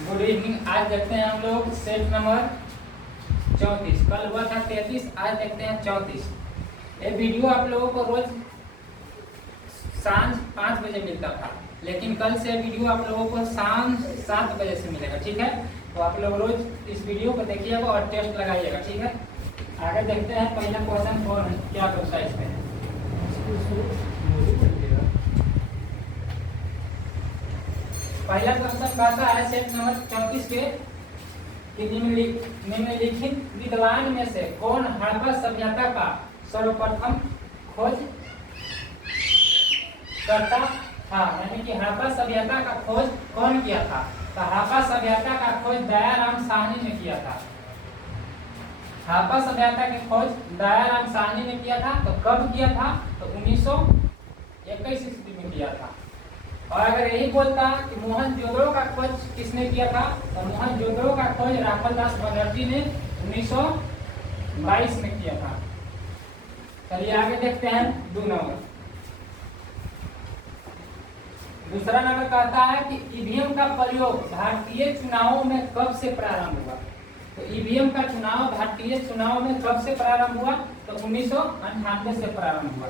Good evening. आज देखते हैं हम लोग सेट नंबर 34। कल हुआ था 33, आज देखते हैं 34। ये वीडियो आप लोगों को रोज सांझ 5 बजे मिलता था, लेकिन कल से वीडियो आप लोगों को शाम 7 बजे से मिलेगा। ठीक है, तो आप लोग रोज इस वीडियो को देखिएगा और टेस्ट लगाइएगा। ठीक है, आगे देखते हैं पहला क्वेश्चन कौन है, क्या करता है इसमें। पहला क्वेश्चन कहता है सेट नंबर 34 के कि निम्नलिखित विद्वान में से कौन हड़प्पा सभ्यता का सर्वप्रथम खोज करता था, यानी कि हड़प्पा सभ्यता का खोज कौन किया था। तो हड़प्पा सभ्यता का खोज दयाराम साहनी ने किया था। हड़प्पा सभ्यता की खोज दयाराम साहनी ने किया था। तो कब किया था? तो 1921 ईस्वी में किया था। और अगर यही बोलता कि मोहनजोदड़ो का खोज किसने किया था, तो मोहनजोदड़ो का खोज रामदास बनर्जी ने 1922 में किया था। चलिए आगे देखते हैं 2 नंबर। दूसरा नंबर कहता है कि ईवीएम का प्रयोग भारतीय चुनावों में कब से प्रारंभ हुआ। तो ईवीएम का चुनाव भारतीय चुनाव में कब से प्रारंभ हुआ? तो 1998 से प्रारंभ हुआ।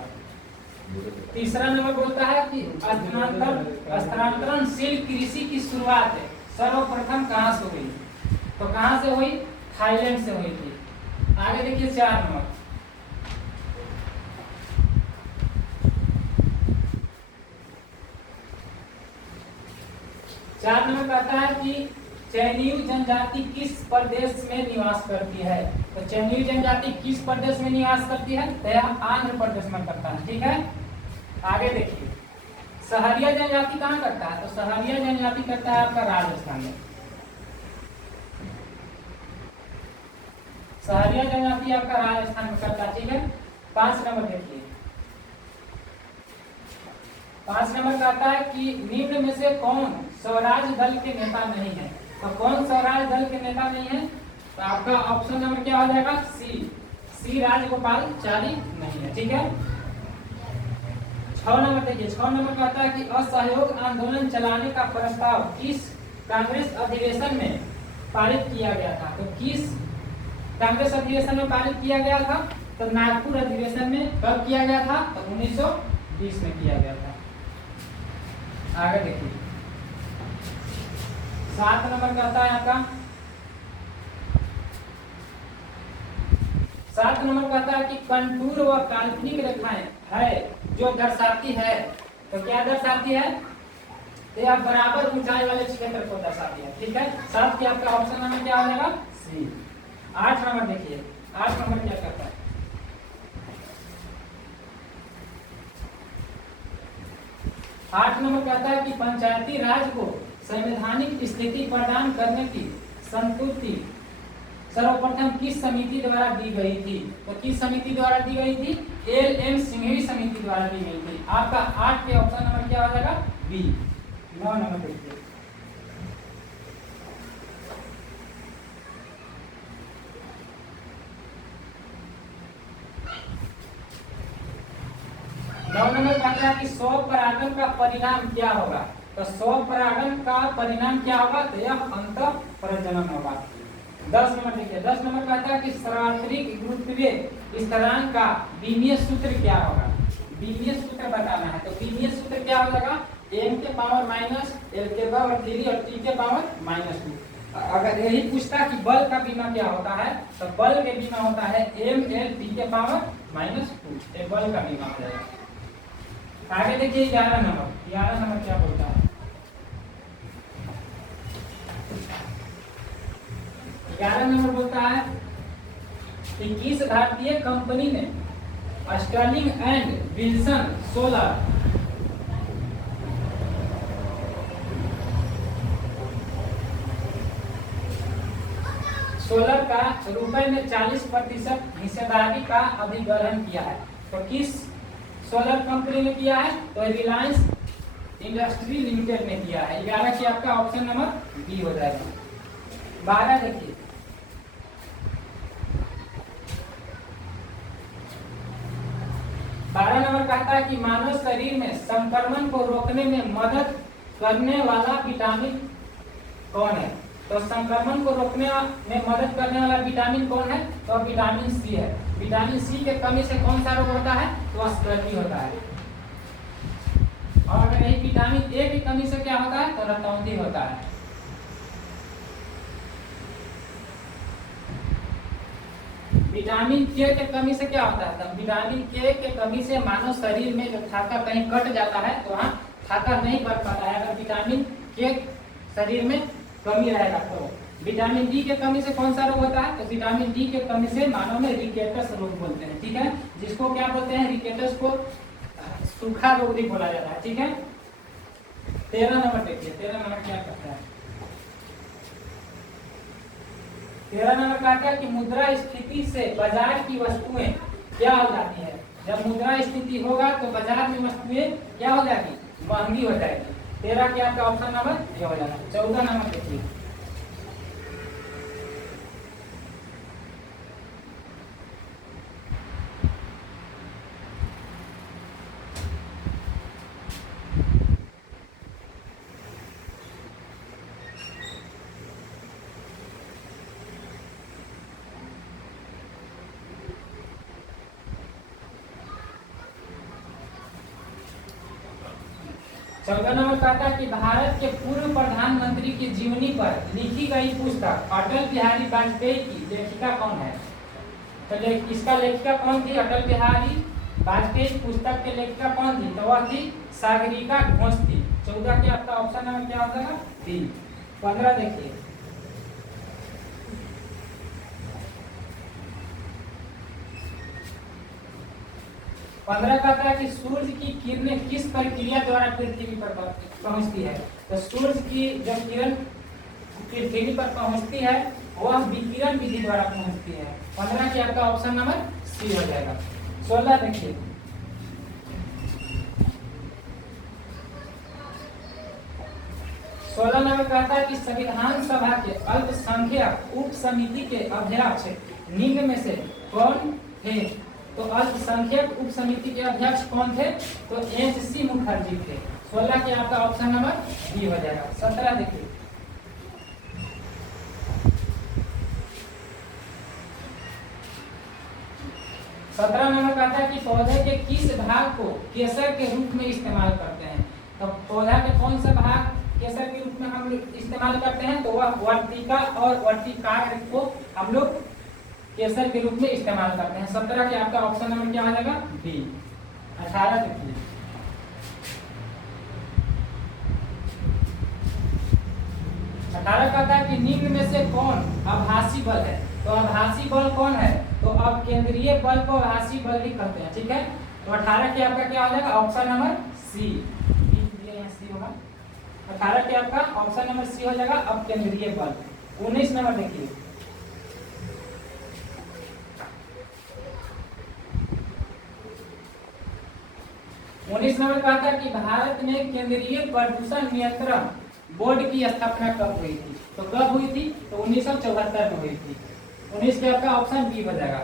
तीसरा नंबर बोलता है कि स्थानांतरणशील कृषि की शुरुआत सर्वप्रथम कहां से हुई। तो कहां से हुई? थाईलैंड से हुई थी। आगे देखिए 4 नंबर। कहता है कि चैनियू जनजाति किस प्रदेश में निवास करती है। तो चैनियू जनजाति किस प्रदेश में निवास करती है? तो यह आंध्र प्रदेश में करता है। ठीक है, आगे देखिए सहरिया जनजाति कहाँ करता है। तो सहरिया जनजाति करता है आपका राजस्थान में। सहरिया जनजाति आपका राजस्थान में करता है। ठीक है, 5 नंबर देखिए। 5 नंबर कहता है कि निम्न में से कौन स्वराज दल के नेता नहीं है। तो कौन स्वराज दल के नेता नहीं है? तो आपका ऑप्शन नंबर क्या हो जाएगा? सी राजगोपालाचारी नहीं है। ठीक है, 6 नंबर देखिए। 6 नंबर कहता है कि असहयोग आंदोलन चलाने का प्रस्ताव किस कांग्रेस अधिवेशन में पारित किया गया था। तो किस कांग्रेस अधिवेशन में पारित किया गया था? तो नागपुर अधिवेशन में। कब किया गया था? तो 1920 में किया गया था। आगे देखिए 7 नंबर कहता है आपका 7 नंबर कहता है कि कंटूर व काल्पनिक रेखाएं है जो दर्शाती है। तो क्या दर्शाती है? तो यह बराबर ऊंचाई वाले क्षेत्र को दर्शाती है। ठीक है, 7 की आपका ऑप्शन नंबर क्या हो जाएगा? सी। 8 नंबर देखिए। 8 नंबर क्या कहता है? 8 नंबर कहता है कि पंचायती राज को संवैधानिक स्थिति प्रदान करने की संतुष्टि सर्वप्रथम किस समिति द्वारा दी गई थी। तो किस समिति द्वारा दी गई थी? एल.एम. सिंघवी समिति द्वारा दी गई थी। आपका 8 के ऑप्शन नंबर क्या हो जाएगा? बी। 9 नंबर देखिए। 9 नंबर कहता है कि स्वपरागन का परिणाम क्या होगा। तो स्वपरागन का परिणाम क्या होगा? तो यह अंतःप्रजनन होगा। 10 नंबर देखिए। 10 नंबर कहता है कि सार्वत्रिक गुरुत्वीय स्थिरांक का विमीय सूत्र क्या होगा। विमीय सूत्र बताना है। तो विमीय सूत्र क्या हो जाएगा? m के पावर माइनस l के पावर 3 और t के पावर -2। अगर यही पूछता कि बल का बीमा क्या होता है, तो बल के बीमा होता है ml के पावर -2। ये बल का बीमा हो जाएगा। आगे देखिए 11 नंबर। 11 नंबर क्या बोलता है? 11 नंबर बोलता है कि किस भारतीय कंपनी ने स्टर्लिंग एंड विल्सन सोलर का रुपए में 40% हिस्सेदारी का अधिग्रहण किया है। तो किस सोलर कंपनी ने किया है? तो रिलायंस इंडस्ट्री लिमिटेड ने किया है। 11 की आपका ऑप्शन नंबर बी हो जाएगा। 12 देखिए। 12 नंबर कहता है कि मानव शरीर में संक्रमण को रोकने में मदद करने वाला विटामिन कौन है? तो संक्रमण को रोकने में मदद करने वाला विटामिन कौन है? तो विटामिन सी है। विटामिन सी के कमी से कौन सा रोग होता है? तो स्कर्वी होता है। और अगर यही विटामिन ए की कमी से क्या होता है? तो रतौंधी होता है। विटामिन के कमी से क्या होता है? तो विटामिन के कमी से मानव शरीर में जो थाका कहीं कट जाता है तो वहाँ थाका नहीं बढ़ पाता है। अगर विटामिन के शरीर में कमी रहेगा तो विटामिन डी के कमी से कौन सा रोग होता है? तो विटामिन डी के कमी से मानव में रिकेटस रोग बोलते हैं। ठीक है, जिसको क्या बोलते हैं? रिकेटस को सूखा रोग भी बोला जाता है। ठीक है, 13 नंबर देखिए, 13 नंबर क्या कहता है? 13 नंबर कहता है कि मुद्रा स्थिति से बाजार की वस्तुएं क्या हो जाती है? जब मुद्रा स्थिति होगा तो बाजार में वस्तुएं क्या हो जाएगी? महंगी हो जाएगी। 13 क्या आपका ऑप्शन नंबर ये हो जाएगा। 14 नंबर देखिए, चौदह नंबर कहता है कि भारत के पूर्व प्रधानमंत्री की जीवनी पर लिखी गई पुस्तक अटल बिहारी वाजपेयी की लेखिका कौन है? तो इसका लेखिका कौन थी? अटल बिहारी वाजपेयी पुस्तक के लेखिका कौन थी? तो वह थी सागरिका घोष थी। 14 के आपका ऑप्शन नंबर क्या हो जाएगा? डी। 15 देखिए, 15 कहता है कि सूर्य की किरणें किस प्रक्रिया द्वारा पृथ्वी पर पहुंचती है? तो सूर्य की जब किरण पृथ्वी पर पहुंचती है वह विकिरण विधि द्वारा पहुंचती है। 15 की आपका ऑप्शन नंबर सी हो जाएगा। 16 देखिए, 16 नंबर कहता है कि संविधान सभा के अल्पसंख्यक उप समिति के अध्यक्ष निम्न में से कौन थे? तो अल्पसंख्यक उप समिति के अध्यक्ष कौन थे? तो एच.सी. मुखर्जी थे। 16 के आपका ऑप्शन नंबर बी हो जाएगा। 17 देखिए, 17 नंबर कहता है कि पौधे के किस भाग को केसर के रूप में इस्तेमाल करते हैं? तो पौधा के कौन सा भाग केसर के रूप में हम लोग इस्तेमाल करते हैं? तो वह वर्तिका और वर्तिकाग्र को हम लोग केसर के रूप में इस्तेमाल करते हैं। 17 के आपका ऑप्शन नंबर क्या आ जाएगा? बी। 18 देखिए, 18 कहता है कि निम्न में से कौन आभासी बल है? तो आभासी बल कौन है? तो अब केंद्रीय बल को आभासी बल भी कहते हैं। ठीक है, तो 18 के आपका क्या हो जाएगा? Option number C. सी होगा। 18 के आपका ऑप्शन नंबर सी हो जाएगा। अब केंद्रीय बल। 19 नंबर देखिए, 19 नंबर कहता है कि भारत में केंद्रीय प्रदूषण नियंत्रण बोर्ड की स्थापना कब हुई थी? तो कब हुई थी? तो 1974 में हुई थी। 19 के आपका ऑप्शन बी हो जाएगा।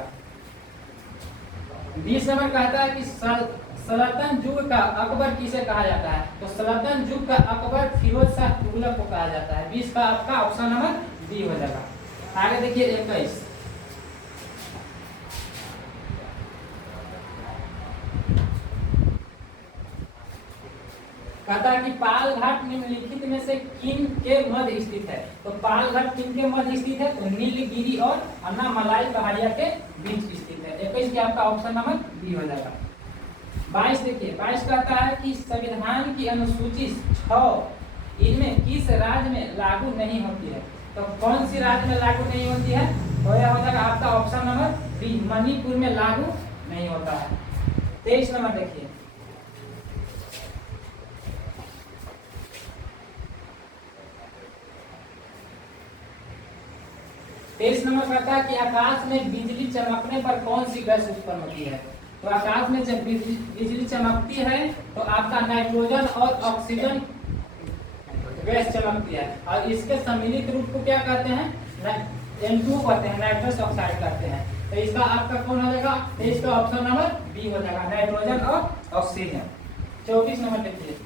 20 नंबर कहता है कि सल्तनत युग का अकबर किसे कहा जाता है? तो सल्तनत युग का अकबर फिरोज शाह तुगलक को कहा जाता है। 20 का आपका ऑप्शन नंबर बी हो जाएगा। आगे देखिए 21, कहता है कि पाल घाट निम्नलिखित में से किन के मध्य स्थित है? तो पाल घाट किन के मध्य स्थित है? तो नीलगिरी और अन्नामलाई पहाड़िया के बीच स्थित है। 21 के आपका ऑप्शन नंबर बी हो जाएगा। 22 देखिए, 22 कहता है कि संविधान की अनुसूची 6 इनमें किस राज्य में लागू नहीं होती है? तो कौन सी राज्य में लागू नहीं होती है? तो यह हो जाएगा आपका ऑप्शन नंबर बी, मणिपुर में लागू नहीं होता है। 23 नंबर देखिए, 23 नंबर कहता है कि आकाश में बिजली चमकने पर कौन सी गैस उत्पन्न होती है? तो आकाश में जब बिजली चमकती है तो आपका नाइट्रोजन और ऑक्सीजन गैस चमकती है और इसके सम्मिलित रूप को क्या कहते हैं? N2 कहते हैं, नाइट्रस ऑक्साइड कहते हैं। तो इसका आपका कौन हो जाएगा? तो इसका ऑप्शन नंबर बी हो जाएगा, नाइट्रोजन और ऑक्सीजन। 24 नंबर देखिए,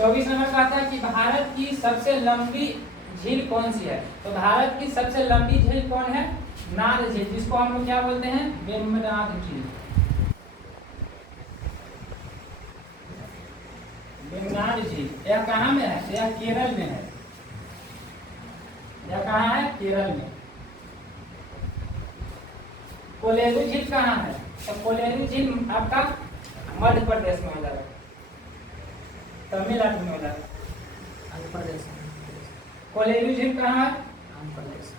24 नंबर का आता है कि भारत की सबसे लंबी झील कौन सी है? तो भारत की सबसे लंबी झील कौन है? नाग झील, जिसको हम लोग क्या बोलते हैं? वेम्बनाड झील। वेम्बनाड झील यह कहाँ में है? यह केरल में है। यह कहाँ है? केरल में। कोलेरू झील कहाँ है? तो कोलेरू झील आपका मध्य प्रदेश में हो जाएगा, तमिलनाडु में हो जाएगा। आंध्र प्रदेश। कोलेरू झील कहाँ है? आंध्र प्रदेश।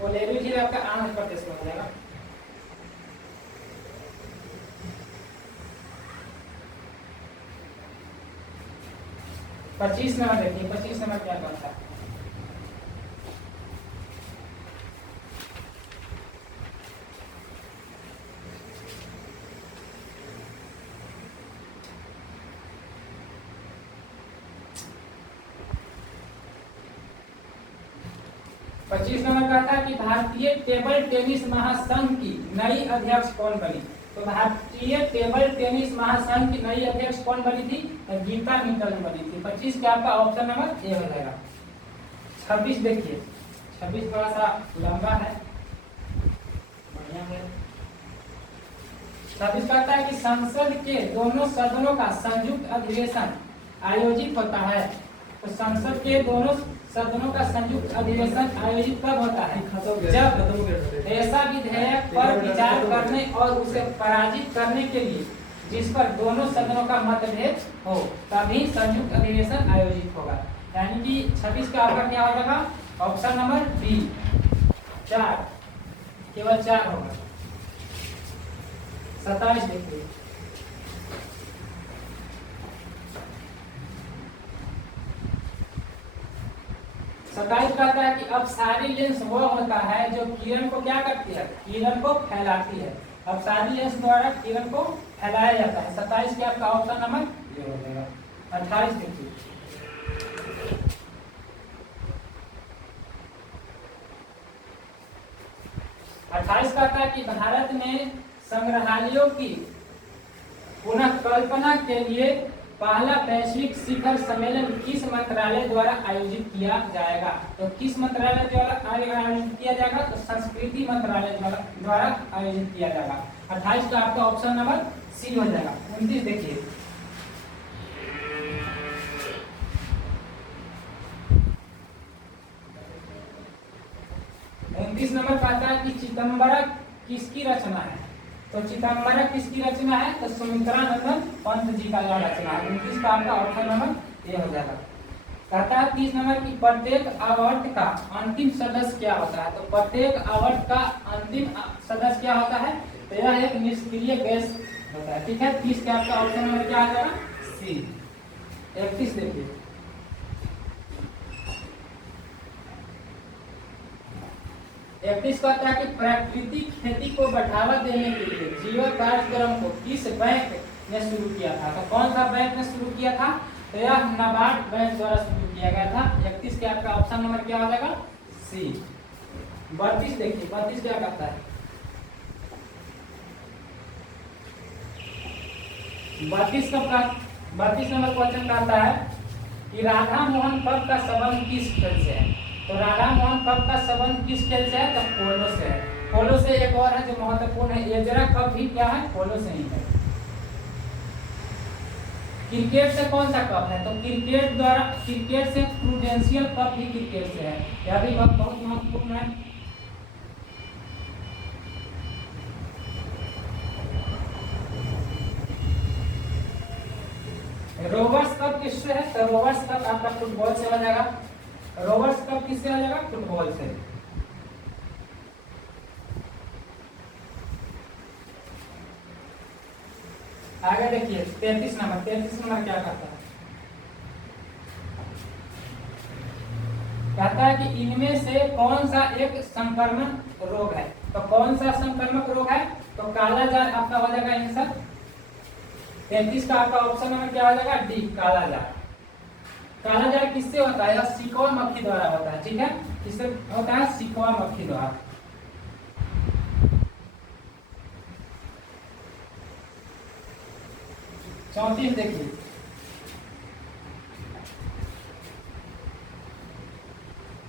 कोलेरू झील आपका आंध्र प्रदेश में हो जाएगा। पच्चीस नंबर देखिए, 25 नंबर क्या करता है? पच्चीस नंबर कहता है कि भारतीय टेबल टेनिस महासंघ की नई अध्यक्ष कौन बनी? तो भारतीय टेबल टेनिस महासंघ की नई अध्यक्ष कौन बनी थी? तो गीता मित्तल बनी थी। 25 क्या आपका ऑप्शन नंबर ए हो जाएगा। 26 देखिए, 26 थोड़ा सा लंबा है, बढ़िया है। 26 कहता है कि संसद के दोनों सदनों का संयुक्त अधिवेशन आयोजित होता है। तो संसद के दोनों सदनों का संयुक्त अधिवेशन आयोजित कब होता है? जब ऐसा विधेयक पर विचार करने और उसे पराजित करने के लिए जिस पर दोनों सदनों का मतभेद हो, तभी संयुक्त अधिवेशन आयोजित होगा। यानी कि 26 का आपका क्या हो जाएगा? ऑप्शन नंबर बी, 4, केवल 4 होगा। 27 देखिए, 27 कहता है कि अपसारी लेंस वह होता है जो किरण को क्या करती है? किरण को फैलाती है। अपसारी लेंस द्वारा किरण को फैलाया जाता है। 27 के आपका ऑप्शन नंबर ये हो जाएगा। 28 देखिए, 28 कहता है कि भारत में संग्रहालयों की पुनः कल्पना के लिए पहला वैश्विक शिखर सम्मेलन किस मंत्रालय द्वारा आयोजित किया जाएगा? तो किस मंत्रालय द्वारा आयोजित किया जाएगा? तो संस्कृति मंत्रालय द्वारा आयोजित किया जाएगा। 28 का आपका ऑप्शन नंबर सी हो जाएगा। 29 देखिए, नंबर कहता है कि चिदंबरम किसकी रचना है? तो चिदंबरम किसकी रचना है? तो सुमित्रानंदन पंत जी का रचना है। 29 का आपका ऑप्शन नंबर ये हो जाएगा। कहता है 30 नंबर की प्रत्येक आवर्त का अंतिम सदस्य क्या होता है? तो प्रत्येक आवर्त का अंतिम सदस्य क्या होता है? तो यह एक निष्क्रिय गैस होता है। ठीक है, 30 का आपका ऑप्शन नंबर क्या आ जाएगा? सी। 31 देखिए, 31 कहता है कि प्राकृतिक खेती को बढ़ावा देने के लिए जीवन कार्यक्रम को किस बैंक ने शुरू किया था? तो कौन सा बैंक ने शुरू किया था? तो यह नाबार्ड बैंक द्वारा शुरू किया गया था। 31 के आपका ऑप्शन नंबर क्या हो जाएगा? सी। 32 देखिए, 32 क्या कहता है? 32 नंबर क्वेश्चन कहता है कि राधा मोहन कप का संबंध किस खेल से है? तो राधा मोहन कप का संबंध किस खेल से है? तो पोलो से है। पोलो से एक और है जो महत्वपूर्ण है, एजरा कप भी क्या है? पोलो से ही है। क्रिकेट से कौन सा कप है? तो क्रिकेट से प्रूडेंशियल कप भी क्रिकेट से है। यह भी बहुत महत्वपूर्ण है। रोवर्स कप किससे है? तो रोवर्स कप आपका फुटबॉल से हो जाएगा। रोवर्स कप किससे हो जाएगा? फुटबॉल से। आगे देखिए 33 नंबर क्या कहता है? कहता है कि इनमें से कौन सा एक संक्रमण रोग है? तो कौन सा संक्रमक रोग है? तो कालाजार आपका हो जाएगा आंसर। 33 का आपका ऑप्शन नंबर क्या हो जाएगा? डी, कालाजार। कालाजार किससे होता है? सिकोआ मक्खी द्वारा होता है। ठीक है, किससे होता है? सिकोआ मक्खी द्वारा। 34 देखिए,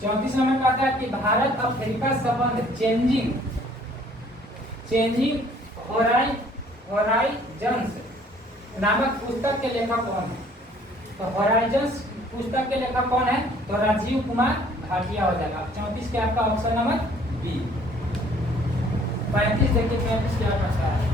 चौंतीस नंबर कहता है कि भारत अफ्रीका संबंध चेंजिंग होराइजन्स नामक पुस्तक के लेखक कौन है? तो होराइजन्स पुस्तक के लेखक कौन है? तो राजीव कुमार भाटिया हो जाएगा। 34 के आपका ऑप्शन नंबर बी। 35 देखिए, 35 क्या करता है?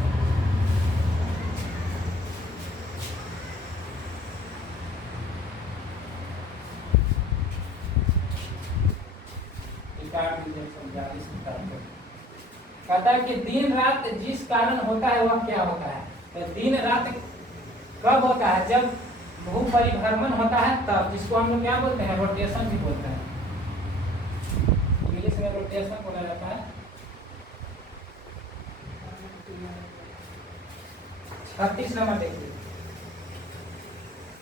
कहता है कि दिन रात जिस कारण होता है वह क्या होता है? तो दिन रात कब होता है? जब भू परिभ्रमण होता है तब, जिसको हम लोग क्या बोलते हैं? रोटेशन भी बोलते हैं, इंग्लिश में रोटेशन बोला जाता है। 36 नंबर देखिए,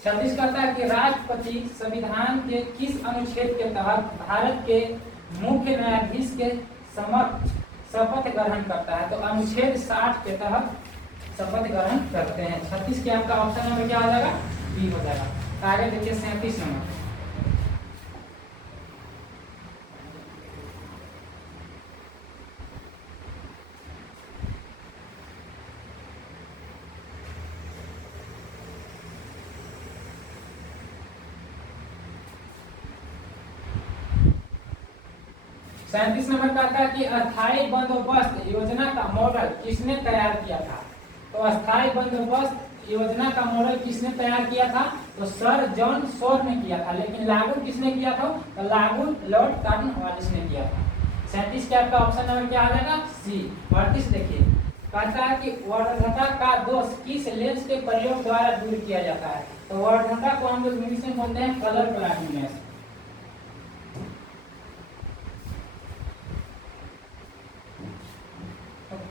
36 कहता है कि राष्ट्रपति संविधान के किस अनुच्छेद के तहत भारत के मुख्य न्यायाधीश के समक्ष शपथ ग्रहण करता है? तो अनुच्छेद 60 के तहत शपथ ग्रहण करते हैं। 36 के आपका ऑप्शन नंबर क्या हो जाएगा? बी हो जाएगा। आगे देखिए 37 नंबर, सैंतीस नंबर कहता है कि अस्थायी बंदोबस्त योजना का मॉडल किसने तैयार किया था? तो अस्थायी बंदोबस्त योजना का मॉडल किसने तैयार किया था? तो सर जॉन शोर ने किया था। लेकिन लागू किसने किया था? तो लागू लॉर्ड कॉर्नवालिस ने किया था। 37 के आपका ऑप्शन नंबर क्या आ जाएगा? सी। 38 देखिए, कहता है कि वर्धनता का दोष किस लेंस के प्रयोग द्वारा दूर किया जाता है? तो वर्धनता को हम लोग इंग्लिश में बोलते हैं कलर ब्लाइंडनेस।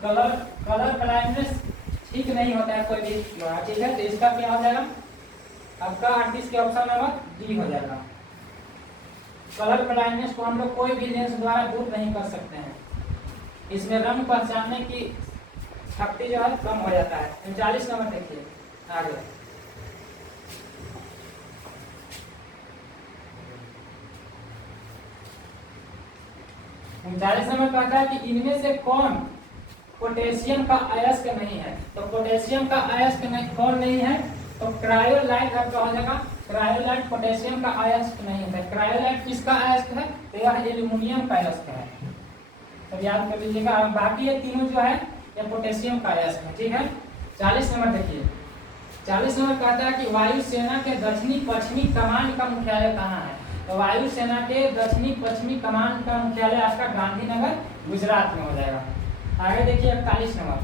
कलर ब्लाइंडनेस ठीक नहीं होता है कोई भी, ठीक है। तो इसका क्या हो जाएगा? आपका 38 के ऑप्शन नंबर डी हो जाएगा। कलर ब्लाइंडनेस को हम लोग कोई भी लेंस द्वारा दूर नहीं कर सकते हैं। इसमें रंग पहचानने की शक्ति जो है कम हो जाता है। 39 नंबर देखिए, आगे 39 नंबर कहता है कि इनमें से कौन पोटेशियम का अयस्क नहीं है? तो पोटेशियम का अयस्क कौन नहीं है? तो क्रायोलाइट आपका हो जाएगा। क्रायोलाइट पोटेशियम का अयस्क नहीं है। क्रायोलाइट किसका अयस्क है? तो यह एल्यूमिनियम का अयस्क है, तो याद कर लीजिएगा। बाकी ये तीनों जो है ये पोटेशियम का अयस्क है, ठीक है। 40 नंबर देखिए, 40 नंबर कहता है कि वायुसेना के दक्षिणी पश्चिमी कमान का मुख्यालय कहाँ है? तो वायुसेना के दक्षिणी पश्चिमी कमान का मुख्यालय आपका गांधीनगर गुजरात में हो जाएगा। आगे देखिए 41 नंबर,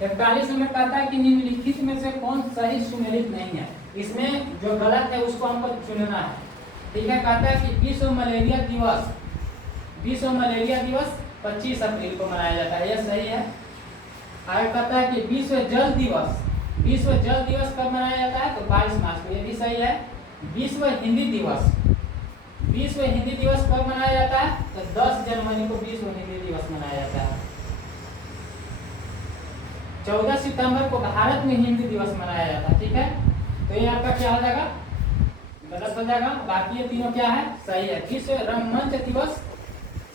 कहता है कि निम्नलिखित में से कौन सही सुमेलित नहीं है? इसमें जो गलत है उसको हमको चुनना है, ठीक है। कहता है कि विश्व मलेरिया दिवस 25 अप्रैल को मनाया जाता है, यह सही है। आगे कहता है कि विश्व जल दिवस कब मनाया जाता है? तो 22 मार्च को, यह भी सही है। विश्व हिंदी दिवस कब मनाया जाता है? तो 10 जनवरी को विश्व हिंदी दिवस मनाया जाता है। 14 सितंबर को भारत में हिंदी दिवस मनाया जाता है, ठीक है। तो ये आपका क्या हो जाएगा? गलत हो जाएगा। बाकी ये तीनों क्या है? सही है। विश्व रंगमंच दिवस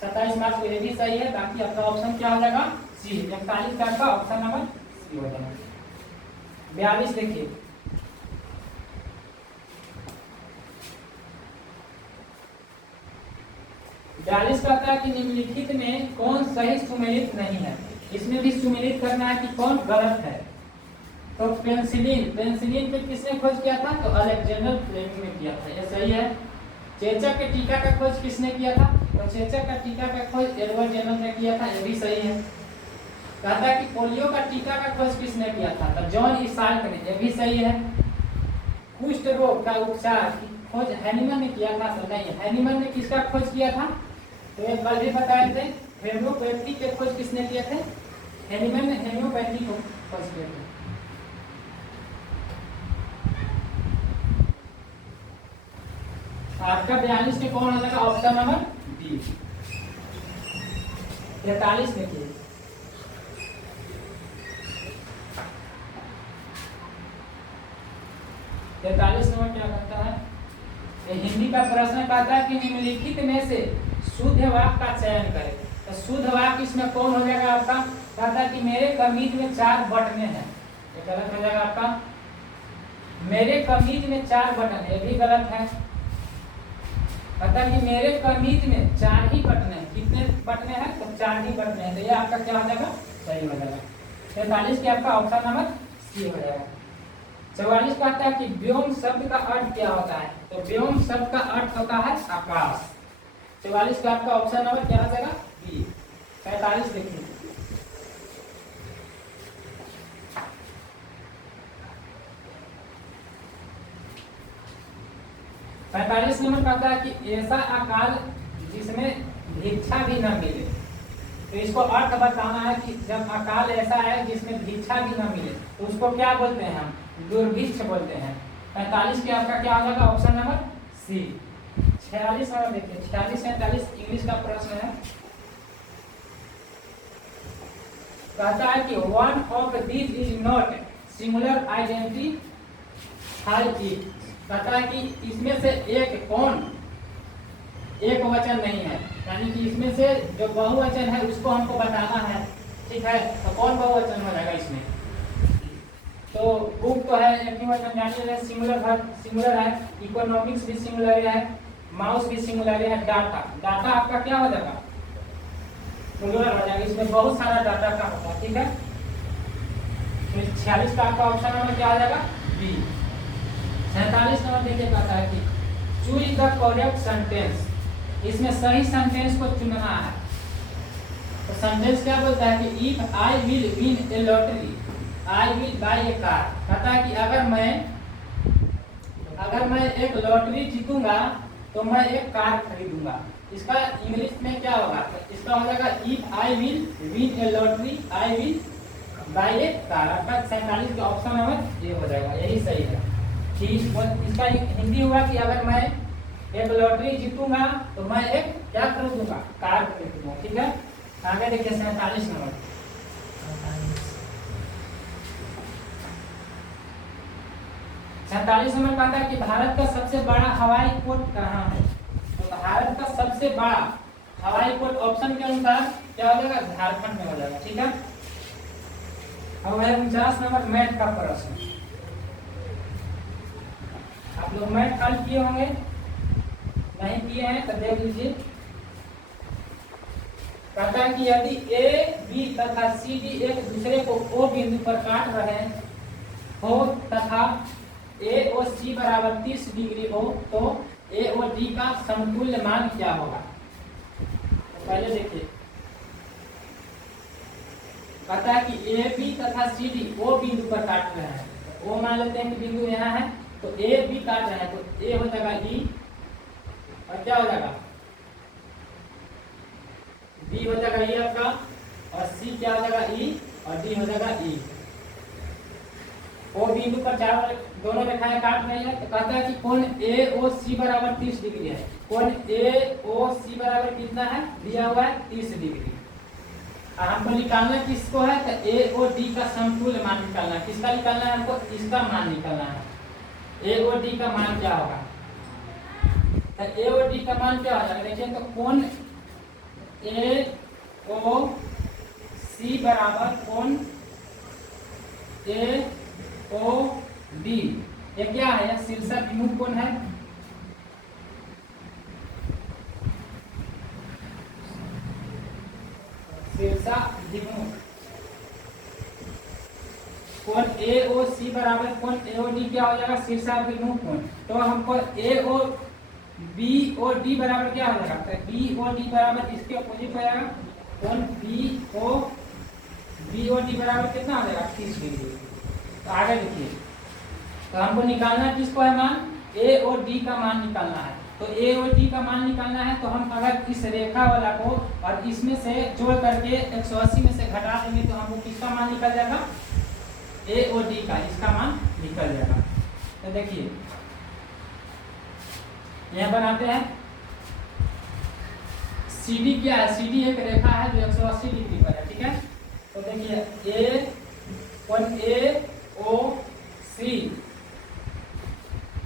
27 मार्च को, ये भी सही है। बाकी आपका ऑप्शन क्या हो जाएगा? सी। 41 का आपका ऑप्शन नंबर सी हो जाएगा। 42 देखिए, कहता है कि निम्नलिखित में कौन सही सुमेलित नहीं है? इसमें भी सुमेलित करना है कि कौन गलत है। तो पेंसिलिन पे किसने खोज किया था? तो अलेक्जेंडर फ्लेमिंग ने किया था, यह सही है। चेचक के टीका का खोज किसने किया था? तो चेचक का टीका का खोज एडवर्ड जेनर ने किया था, यह भी सही है। कहता है कि पोलियो का टीका का खोज किसने किया था? तो जॉन इसाल्क ने, यह भी सही है। कुष्ठ रोग का उपचार की खोज हैनिमन ने किया था? तो नहीं, हैनिमन ने किसका खोज किया था? तो ये कल भी बताए थे। हेमियोपैथी के खोज किसने किए थे? हैनिमन ने हेमियोपैथी को खोज किया था। आपका 42 में कौन हो जाएगा? Option number D. 43 लिखिए। तैतालीस नंबर क्या कहता है? ये हिंदी का प्रश्न कहता है कि निम्नलिखित में से शुद्ध वाक्य का चयन करें। तो शुद्ध वाक्य इसमें कौन हो जाएगा आपका? कहता है कि मेरे कमीज में 4 बटने हैं, ये गलत हो जाएगा आपका। मेरे कमीज में 4 बटन, ये भी गलत है। कहता है कि मेरे कमीज में 4 ही बटने हैं। कितने बटने हैं? तो 4 ही बटने हैं। तो ये आपका क्या हो जाएगा? सही हो जाएगा। 43 के आपका ऑप्शन नंबर सी हो जाएगा। 44 कहता है कि व्योम शब्द का अर्थ क्या होता है? तो व्योम शब्द का अर्थ होता है आकाश। 44 का आपका ऑप्शन नंबर क्या हो जाएगा? बी। 45 देखिए। 45 नंबर कहता है कि ऐसा अकाल जिसमें भिक्षा भी न मिले। तो इसको अर्थ बताना है कि जब अकाल ऐसा है जिसमें भिक्षा भी न मिले तो उसको क्या बोलते हैं? हम दुर्भिक्ष बोलते हैं। 45 के आपका क्या हो जाएगा? Option number C. 46 नंबर देखिए। 46 47 इंग्लिश का प्रश्न है। कहता है कि one of this is not singular identity it. कहता है कि इसमें से एक कौन एक वचन नहीं है, यानी कि इसमें से जो बहुवचन है उसको हमको बताना है। ठीक है, तो कौन बहुवचन हो जाएगा इसमें? तो बुक तो है एक ही वचन, जानिए सिंगुलर वर्ब सिंगुलर है। इकोनॉमिक्स भी सिंगुलर है, माउस भी सिंगुलर है। डाटा, डाटा आपका क्या हो जाएगा? सिंगुलर हो जाएगा। इसमें बहुत सारा डाटा का होता है। ठीक है, तो 46 का आपका ऑप्शन नंबर क्या हो जाएगा? बी। 47 नंबर देखिए, कहता है कि चूज द करेक्ट सेंटेंस। इसमें सही सेंटेंस को चुनना है। तो सेंटेंस क्या बोलता है कि if I will win A lottery I will buy A car. कहता है कि अगर मैं एक लॉटरी जीतूंगा तो मैं एक कार खरीदूंगा। इसका इंग्लिश में क्या होगा? तो इसका हो जाएगा if I will win A lottery I will buy A car. आपका 47 का ऑप्शन नंबर ये हो जाएगा, यही सही है। ठीक, इसका हिंदी हुआ कि अगर मैं एक लॉटरी जीतूंगा तो मैं एक क्या खरीदूंगा? कार खरीदूंगा। ठीक है, आगे देखिए 47 नंबर। 47 नंबर कहता है कि भारत का सबसे बड़ा हवाई पोर्ट कहाँ है? तो भारत का सबसे बड़ा हवाई पोर्ट ऑप्शन के अनुसार क्या हो जाएगा? झारखंड में हो जाएगा। ठीक है, अब है 49 नंबर मैथ का प्रश्न। आप लोग मैथ हल किए होंगे, नहीं किए हैं तो देख लीजिए। कहता है कि यदि ए बी तथा सी डी एक दूसरे को ओ बिंदु पर काट रहे हो तथा ए और सी बराबर 30 डिग्री हो तो ए और डी का समतुल्य मान क्या होगा? तो पहले देखिए, कहता है कि ए बी तथा सी डी ओ बिंदु पर काट रहे हैं। ओ मान लेते हैं कि बिंदु यहाँ है, तो ए बी काट रहे हैं तो ए हो जाएगा ई और क्या हो जाएगा? बी हो जाएगा ई आपका, और सी क्या हो जाएगा? ई, और डी हो जाएगा ई। ओ बिंदु पर चार दोनों रेखाएं काट रही है। तो कहता है कि कोण ए ओ सी बराबर 30 डिग्री है। कोण ए ओ सी बराबर कितना है? दिया हुआ है 30 डिग्री। और हमको निकालना किसको है? तो ए और डी का समतुल्य मान निकालना है। किसका निकालना है हमको? इसका मान निकालना है। ए और डी का मान क्या होगा? तो ए और डी का मान क्या हो जाएगा? देखिए, तो कोण ए ओ सी बराबर कोण ए ओ डी, ये क्या है? यह शीर्षक विमुख कोण है। शीर्षक विमुख कोण ए ओ सी बराबर कोण ए ओ डी क्या हो जाएगा? शीर्षक विमुख कोण। तो हमको ए ओ बी और डी बराबर क्या हो जाएगा? तो बी और डी बराबर इसके अपोजिट हो जाएगा। कोण बी और डी बराबर कितना हो जाएगा? 30 डिग्री। तो आगे देखिए, तो हमको निकालना किसको है? मान ए और डी का मान निकालना है। तो ए और डी का मान निकालना है तो हम अगर इस रेखा वाला को और इसमें से जोड़ करके 180 में से घटा देंगे तो हमको किसका मान निकल जाएगा? ए और डी का, इसका मान निकल जाएगा। तो देखिए यह बनाते हैं CD क्या है? CD एक रेखा है जो 180 डिग्री पर है, ठीक है। तो देखिए कोण AOC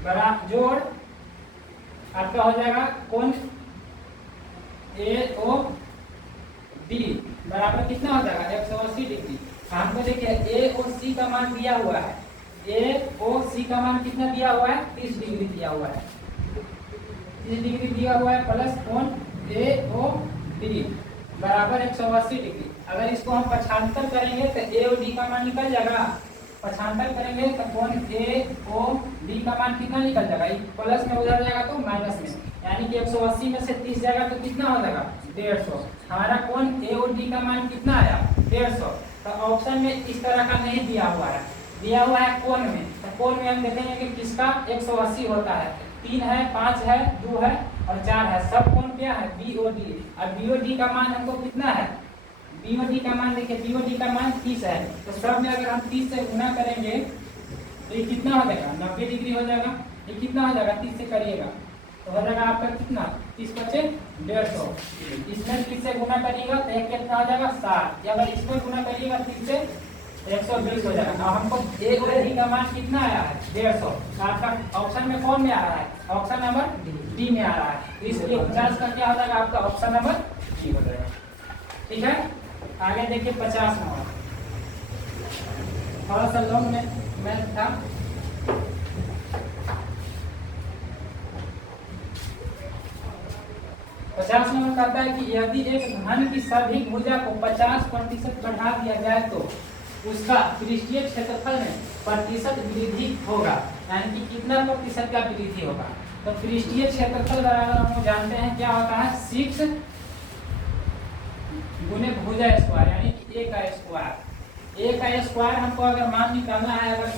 बड़ा जोड़ आपका हो जाएगा कोण AOD बराबर कितना हो जाएगा? 180 डिग्री। हमको देखिए AOC का मान दिया हुआ है, AOC का मान कितना दिया हुआ है? 30 डिग्री दिया हुआ है, 30 डिग्री दिया हुआ है प्लस कोण AOD बराबर 180 डिग्री। अगर इसको हम पक्षांतर करेंगे तो AOD का मान निकल जाएगा, पक्षांतर करेंगे तो कोण AOD का मान कितना निकल जाएगा? प्लस में उधर जाएगा तो माइनस में, यानी कि 180 में से 30 जाएगा तो कितना हो जाएगा? 150। हमारा कोण AOD का मान कितना आया? 150। तो ऑप्शन में इस तरह का नहीं दिया हुआ है, दिया हुआ है कोण में। तो कोण में हम देखेंगे कि किसका 180 होता है, 3 है, 5 है, 2 है और 4 है। सब कोण क्या है? BOD। और BOD का मान हमको कितना है? BOD का मान देखिए, BOD का मान 30 है। तो सब में अगर हम 30 से गुना करेंगे तो ये कितना हो जाएगा? 90 डिग्री हो जाएगा। ये कितना हो जाएगा? 30 से करिएगा तो हो जाएगा आपका कितना? 30 बचे 150। इसमें 30 से गुना करिएगा तो एक कितना हो जाएगा? 60। या अगर इसमें गुना करिएगा 30 से 120 हो जाएगा। और हमको AOD का मान कितना आया है? 150। तो आपका ऑप्शन में कौन में आ रहा है? ऑप्शन नंबर डी में आ रहा है। तो इसलिए 50 का क्या हो जाएगा? आपका ऑप्शन नंबर डी हो जाएगा, ठीक है। आगे देखिए 50 नंबर, थोड़ा सा लॉन्ग में मैथ था। 50 नंबर कहता है कि यदि एक घन की सभी भुजा को 50% बढ़ा दिया जाए तो उसका पृष्ठीय क्षेत्रफल में प्रतिशत वृद्धि होगा, यानी कि कितना प्रतिशत का वृद्धि होगा? तो पृष्ठीय क्षेत्रफल बराबर हम जानते हैं क्या होता है? 6 गुने भुजा स्क्वायर, यानी कि A का स्क्वायर। A का स्क्वायर हमको अगर मान निकालना है, अगर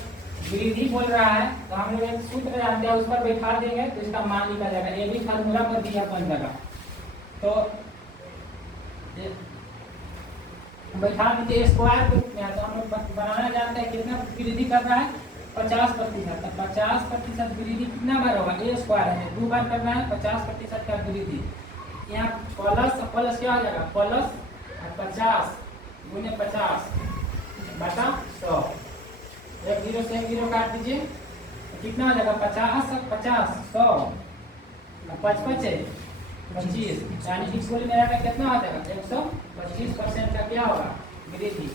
वृद्धि बोल रहा है तो हम लोग एक सूत्र जानते हैं, उस पर बैठा देंगे तो इसका मान निकल जाएगा। ये भी फार्मूला पर दिया बन जाएगा, तो बैठा दीजिए स्क्वायर के रूप में। तो हम लोग बनाना जानते हैं कितना वृद्धि कर रहा है? 50%। तो 50% वृद्धि कितना बार होगा? A स्क्वायर है, 2 बार करना है 50% का वृद्धि। यहाँ प्लस प्लस क्या हो जाएगा? प्लस 50 गुने 50 बटा 100। एक 0 से एक 0 काट दीजिए तो कितना हो जाएगा? 50 50 100 55 25, यानी कि कुल मिला के कितना हो जाएगा? 125% का क्या होगा? वृद्धि।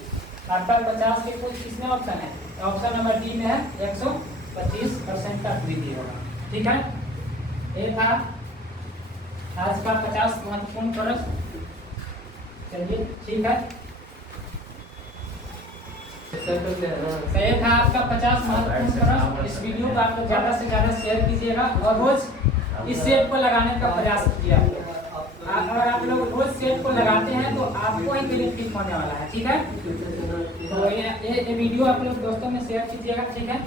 आपका 50 के कुल किसमें ऑप्शन है? ऑप्शन नंबर डी में है, 125% का वृद्धि होगा, ठीक है। ये था आज का 50 महत्वपूर्ण प्रश्न। चलिए ठीक है, सही था आपका 50 महत्वपूर्ण प्रश्न। इस वीडियो को आप लोग ज्यादा से ज्यादा शेयर कीजिएगा और रोज इस सेट को लगाने का प्रयास कीजिए। अगर आप लोग रोज सेट को लगाते हैं तो आपको ही बेनिफिट होने वाला है, ठीक है। तो ये वीडियो आप लोग दोस्तों में शेयर कीजिएगा, ठीक है।